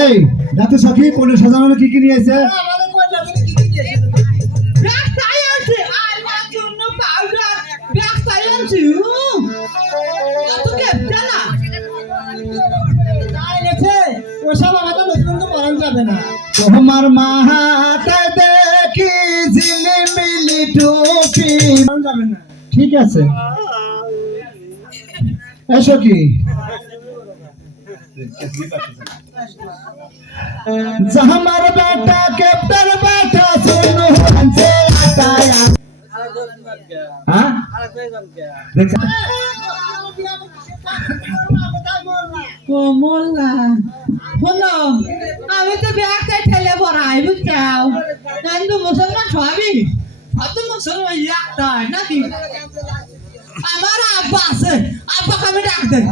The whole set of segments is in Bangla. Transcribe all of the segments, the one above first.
এই যাতে সখী কোনে সাজানো কি কি নিয়েছে তোমার মাহাতে দেখি ঝিলিমিলি টুপি ঠিক আছে এসো কি আমার বেটা কেপ্টার বেটা সোনু হনছে আটায়া হ্যাঁ কমলা হলো আমি তো ব্যাগটা ঠেলে পড়াই বুঝছাও কিন্তু মুসলমান সবই কত মুসলমান একটা নাকি আমার আব্বা আছে আব্বাকে আমি ডাক দেই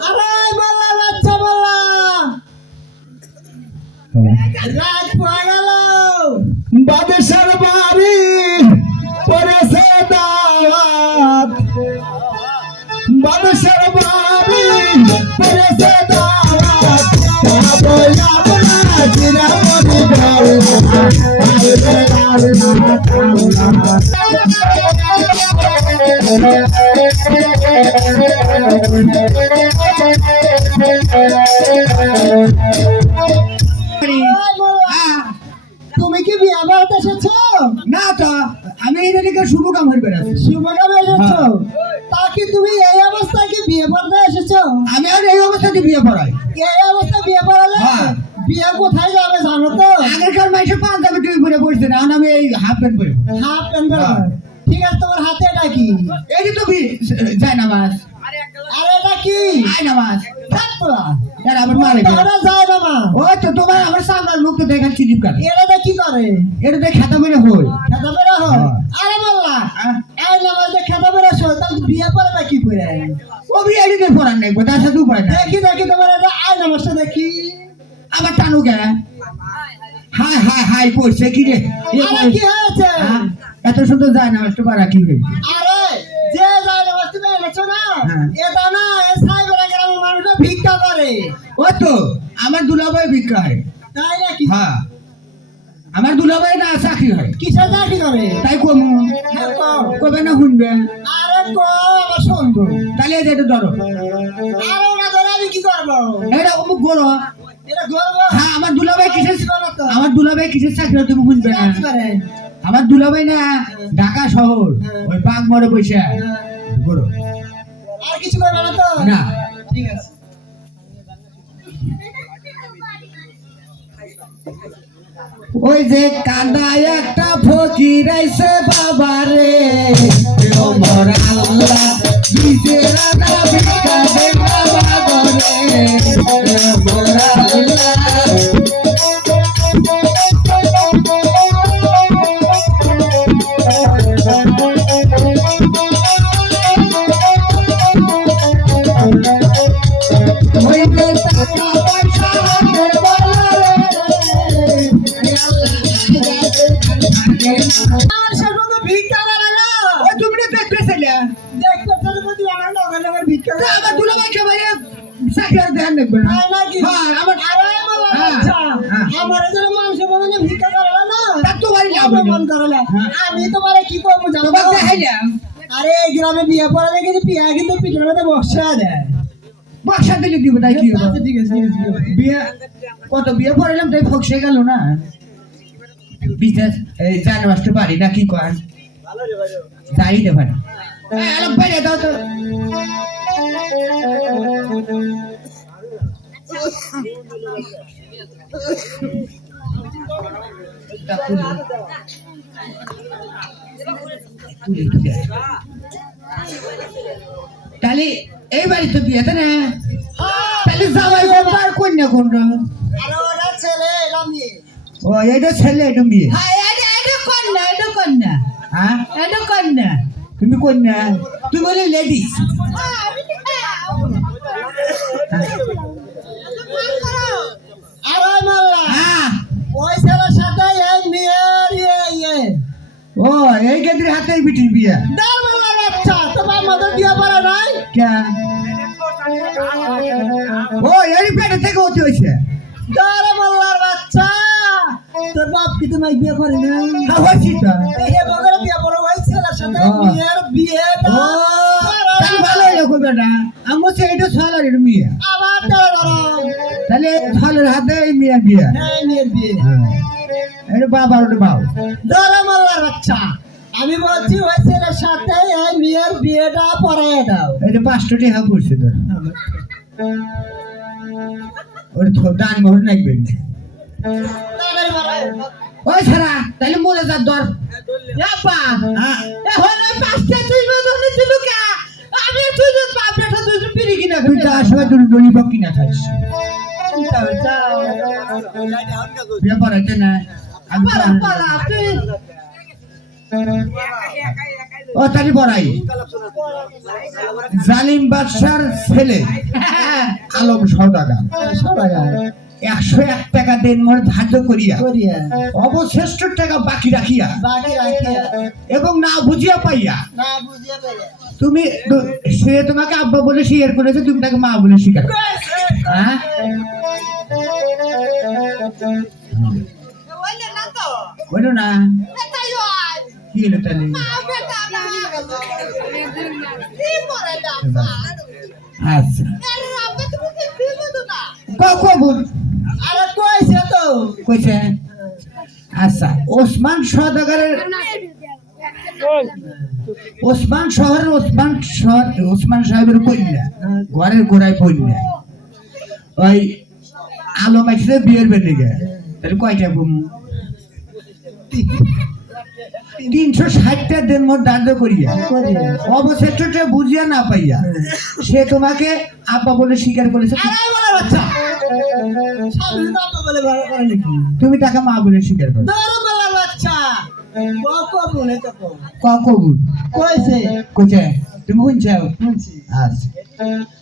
আরে বল্লা বাচ্চা বল্লা রাত পড়ে গেল বাদেশের বাড়ি পরেছে দাওয়াত বাদেশের বাড়ি পরেছে দাওয়াত বইলা বলা জিরা মনি তুমি কি বিয়ে বাড়িতে এসেছো? না তো আমি এদিকে শুভ কাম হইবে না শুভ কামে এসেছো? তা কি তুমি এই অবস্থায় কি বিয়ে পড়তে এসেছো? আমি আর এই অবস্থাতে বিয়ে পড়াই এই অবস্থায় বিয়ে পড়ালে বিয়ে কোথায় যাবে জানো তো? আগেকার মাইসে পাঞ্জাবি টুপি পরে পড়ছে না আমি এই হাফ প্যান্ট পরে হাফ প্যান্ট পরে ঠিক আছে তোমার হাতে এটা কি? এই যে তুমি যায় না মাস আরে এটা কি? আয় না মাস ছাত্রা এর আবার মারে তারা যায় না মা ওই তো তোমার আমার সামনের মুখ তো দেখাচ্ছি জিপ কাটে এটা কি করে? এটা দেখ খাতা মেরে হই খেতা বেরা হয় আরে বললা এই নামাজে খেতা বেরা হয় তাহলে বিয়ে পড়ে না কি করে? ও বিয়ে এদিকে পড়ার নাই তার সাথে উপায় না দেখি তোমার এটা আয় নামাজটা দেখি আবার টানু গে হাই হাই হাই পড়ছে কি রে আরে কি হয়েছে? এত সুন্দর যায় না মাস্টার পারা কি হয়েছে আরে যে যায় নামাজ তুমি এনেছো না এটা না এই সাইবেরা গ্রামের মানুষ ভিক্ষা করে ও তো আমার দুলাভাই ভিক্ষা হয় তাই নাকি? হ্যাঁ আমার দুলাভাই না চাকরি হয় কিসের চাকরি করে? তাই কমু কবে না শুনবে আরে আমার শুনবো তাহলে এটা ধরো আরে ওরা ধরে আমি কি করবো? এটা অমুক গরো এটা গর্ব হ্যাঁ আমার দুলাভাই কিসের করো তো আমার দুলাভাই কিসের চাকরি হয় তুমি শুনবে না করে আমার দুলাভাই না ঢাকা শহর ওই বাঘ মরে বসে গরো আর কিছু করবে না তো? না ঠিক আছে ওই যে কান্দায় একটা ফকির আইছে বাবারে ও মোর আল্লাহ দিতে রাধা ভিক্ষা দে বাবারে ও মোর আল্লাহ ওই যে টাকা পয়সা হাতের বলারে আর সর্বত ভিক্ষা করে না ও তুমি না দেখতে ছিলে দেখতে চলে যদি আমার নগর ভিক্ষা করে আমার দুলাভাইকে বাইরে চাকরি আর ধ্যান দেখবে না তাই নাকি? হ্যাঁ আমার আরে বলা আচ্ছা আমার যেন মানুষ বলে না ভিক্ষা করে না তার তো বাড়ি লাভ মন করে না আমি তোমারে কি করবো জানো? তোমাকে দেখাইলাম আরে এই গ্রামে বিয়ে পড়া দেখেছি পিয়া কিন্তু পিঠের মধ্যে বসা দেয় বাক্সা দিলে দিব তাই কি আচ্ছা, ঠিক আছে বিয়ে কত বিয়ে পড়াইলাম তাই ফকসে গেল না বিশেষ এই জানে আসতে পারি না কি কর যাই রে ভাই আরে বাইরে দাও তো তাহলে এই বাড়িতে বিয়ে তাই না তাহলে জামাই কোনটা আর কন্যা কোনটা আরে ওটা ছেলে এটা মেয়ে ও এটা ছেলে এটা মেয়ে হ্যাঁ এটা কন্যা হ্যাঁ এটা কন্যা তুমি কন্যা তুই বলে লেডিস আরে মাল্লা হ্যাঁ ওই ছেলের সাথে এই মেয়ের ও এই গেদির হাতেই বিটির বিয়া দারবালার বাচ্চা তোমার মতো বিয়ে করা নাই কে ও এই পেটে থেকে হতে হয়েছে দারবালার বাচ্চা তোর বাপ কি তোমায় বিয়ে করে না হ্যাঁ হয়েছি তো এ বগরে বিয়ে বড় হয়েছে না সাথে ও। বিয়ের বিয়েটা ও তাহলে ভালো হলো কই বেটা আমার সে এটা ছলারের মেয়ে আবার তোর বড় তাহলে ছলের হাতে এই মেয়ের বিয়া হ্যাঁ বিয়ের বিয়ে এটা বাবার ওটা বাউ দারবালার বাচ্চা আমি বলছি ওই ছেলের সাথে এই মেয়ের বিয়েটা পড়ায় দাও এটা 500 টাকা পড়ছে তোর ওর তো দান মোহর নাইবেন ওই ছাড়া তাহলে মরে যা দর ইয়াপা হ্যাঁ এখন ওই পাঁচটা তুই বদলে দিল কে আমি তুই তো বাপটা তুই তো পিড়ি কিনা তুই তো আসবে তোর দড়ি বকি না খাইস ব্যাপার আছে না আমি পারা পারা তুই ও তারি বড়াই জালিম বাদশার ছেলে আলম সওদাগর সবাই 101 টাকা দেন মোর ধার্য করিয়া করিয়া অবশিষ্ট টাকা বাকি রাখিয়া বাকি রাখিয়া এবং না বুঝিয়া পাইয়া না বুঝিয়ে পেলে তুমি সে তোমাকে আব্বা বলে স্বীকার করেছে তুমি তাকে মা বলে স্বীকার করো। হ্যাঁ ওইলে না তো বলো না এটাই হয় কি হলো তাহলে বেটা না কি করে না আচ্ছা আরে আপনি তুমি কি বলতো না কবুল আরে কইছে তো কইছে আচ্ছা ওসমান সওদাগরের ওসমান শহরের ওসমান সাহেবের কন্যা ঘরের গোড়ায় কন্যা ওই আলম আসলে বিয়ের বের লেগে তাহলে কয়টা ঘুম 360টা দিন মোট দাঁড় করিয়া অবশিষ্টটা বুঝিয়া না পাইয়া সে তোমাকে আপা বলে স্বীকার করেছে আরে বলে বাচ্চা সামনে বাবা বলে বড় করে নাকি তুমি তাকে মা বলে স্বীকার করো ধরো বলে বাচ্চা বাবা বলে তো কবুল কইছে কইছে তুমি শুনছো শুনছি আচ্ছা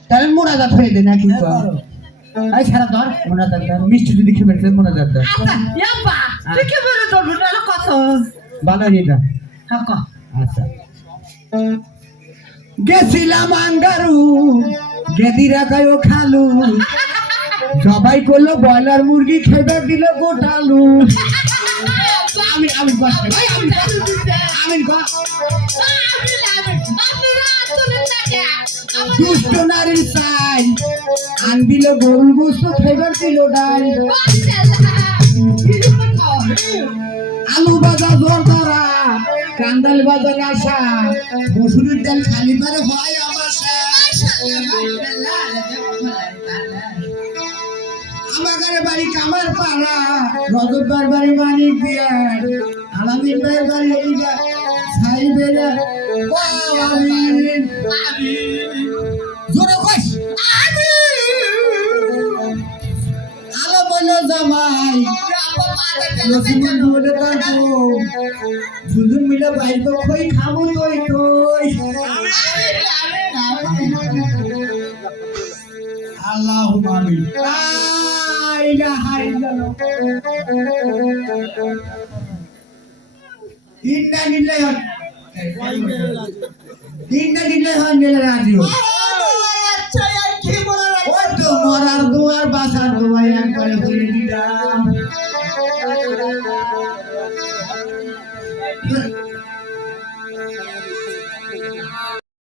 তাহলে মোনাজাত হয়ে দে নাকি আই সারা ধর মোনাজাত মিষ্টি যদি খেয়ে ফেলতে মোনাজাত ধর আচ্ছা ইয়াপা তুই কি বলে তোর না কত ভালো রে দা হ্যাঁ কো আচ্ছা গেছিলাম আঙ্গারু গেদিরা গায়ও খালু সবাই করলো ব্রয়লার মুরগি খেয়ে দিল গোটালু আমি আমি বসে ভাই আমি দুষ্ট নারীর চাই আনবিল গরু গোস্ত খাইবার দিল ডাল আলু বাজা জোর ধরা কান্দাল বাজা নাশা মসুরির ডাল খালি পারে হয় আমার আমার বাড়ি কামার পাড়া রজতবার বাড়ি মানিক দিয়ার আলামিন ভাইয়ের বাড়ি এইটা ছাই বেড়া জোরে কইস আলো বলো জামাই লক্ষ্মণ বলে থাকো দুজন মিলে বাইর কই খাবো তুই তুই আল্লাহ আমিন আইলা হাইলা ইন্না নিলে রাজিও আচ্ছা আর কি বলে ওই তো মরার দুয়ার বাসার দুয়ার এক করে বলে দিলাম